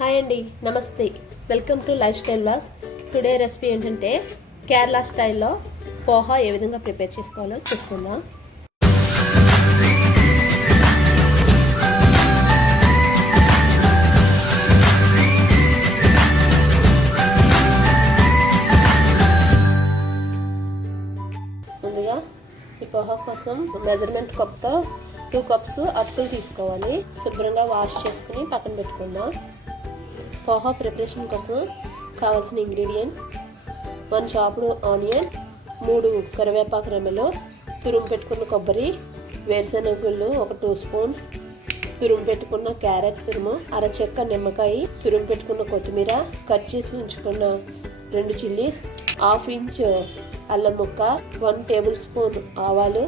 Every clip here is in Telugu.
హాయ్ అండి, నమస్తే. Welcome to life style vlogs. Today recipe ఏంటంటే కేరళ స్టైల్లో పోహా ఏ విధంగా ప్రిపేర్ చేసుకోవాలో చూసుకుందాం. ముందుగా ఈ పోహా కోసం మెజర్మెంట్ కప్తో 2 కప్స్ అటుకులు తీసుకోవాలి. శుభ్రంగా వాష్ చేసుకుని పక్కన పెట్టుకుందాం. పోహా ప్రిపరేషన్ కోసం కావాల్సిన ఇంగ్రీడియంట్స్: 1 చాప్డ్ ఆనియన్, 3 కరివేపాకు రెమ్మలు, తురుము పెట్టుకున్న కొబ్బరి, వేరుశనగలు 1 2 స్పూన్స్, తురుము పెట్టుకున్న క్యారెట్ తురుము, అరచెక్క నిమ్మకాయ, తురుము పెట్టుకున్న కొత్తిమీర, కట్ చేసి ఉంచుకున్న 2 చిల్లీస్, 1/2 ఇంచ్ అల్లం ముక్క, 1 టేబుల్ స్పూన్ ఆవాలు,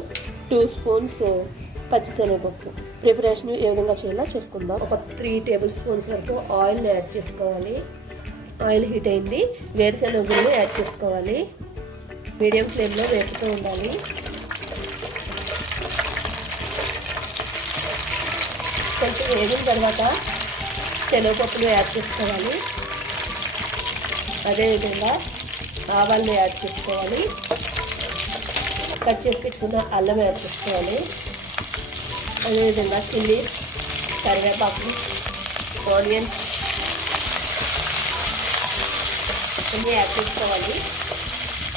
2 స్పూన్స్ పచ్చిశనగపప్పు. ప్రిపరేషన్ ఏ విధంగా చేయాలో చూసుకుందాం. ఒక 3 టేబుల్ స్పూన్స్ వరకు ఆయిల్ని యాడ్ చేసుకోవాలి. ఆయిల్ హీట్ అయింది. వేరుశనగలు యాడ్ చేసుకోవాలి. మీడియం ఫ్లేమ్లో వేపుతూ ఉండాలి. కొంచెం వేగిన తర్వాత శనగపప్పులు యాడ్ చేసుకోవాలి. అదేవిధంగా ఆవాలను యాడ్ చేసుకోవాలి. కట్ చేసి పెట్టుకున్న అల్లం యాడ్ చేసుకోవాలి. అదేవిధంగా చిల్లీస్, కరివేపాకు, ఆనియన్స్ అన్నీ యాడ్ చేసుకోవాలి.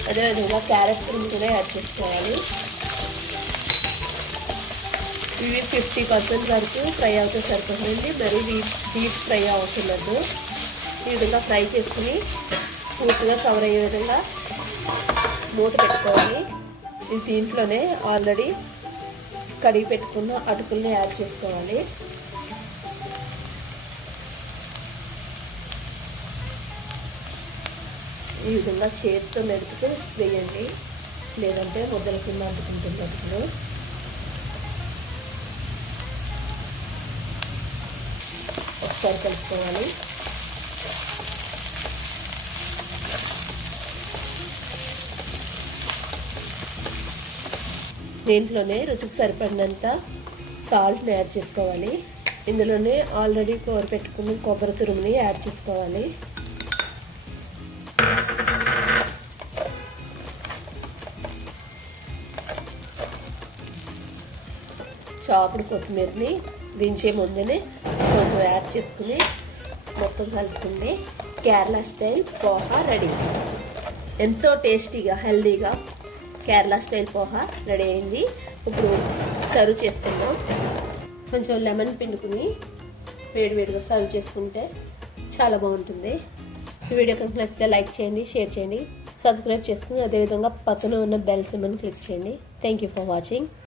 అదేవిధంగా క్యారెట్ తురుము కూడా యాడ్ చేసుకోవాలి. ఇవి 50% వరకు ఫ్రై అవుతే సరిపోతుంది. మరీ డీప్ ఫ్రై అవుతున్నట్టు ఈ విధంగా ఫ్రై చేసుకుని పూర్తిగా కవర్ అయ్యే విధంగా మూత పెట్టుకోవాలి. దీంట్లోనే ఆల్రెడీ కడిగి పెట్టుకున్న అటుకుల్ని యాడ్ చేసుకోవాలి. ఈ విధంగా చేతితో మెరుపుతూ వేయండి, లేదంటే ముద్దల కింద అడ్డుకుంటుంది అటుకులు. ఒకసారి కలుపుకోవాలి. దీంట్లోనే రుచికి సరిపడినంత సాల్ట్ని యాడ్ చేసుకోవాలి. ఇందులోనే ఆల్రెడీ కూర పెట్టుకున్న కొబ్బరి తురుముని యాడ్ చేసుకోవాలి. చాపుడు కొత్తిమీరని దించే ముందునే కొంచెం యాడ్ చేసుకుని మొత్తం కలుపుకుంటే కేరళ స్టైల్ పోహా రెడీ. ఎంతో టేస్టీగా హెల్దీగా కేరళ స్టైల్ పోహా రెడీ అయింది. ఇప్పుడు సర్వ్ చేసుకుందాం. కొంచెం లెమన్ పిండుకుని వేడివేడిగా సర్వ్ చేసుకుంటే చాలా బాగుంటుంది. ఈ వీడియో కనుక నచ్చితే లైక్ చేయండి, షేర్ చేయండి, సబ్స్క్రైబ్ చేసుకుని అదేవిధంగా పక్కన ఉన్న బెల్ సింబల్ని క్లిక్ చేయండి. Thank you for watching.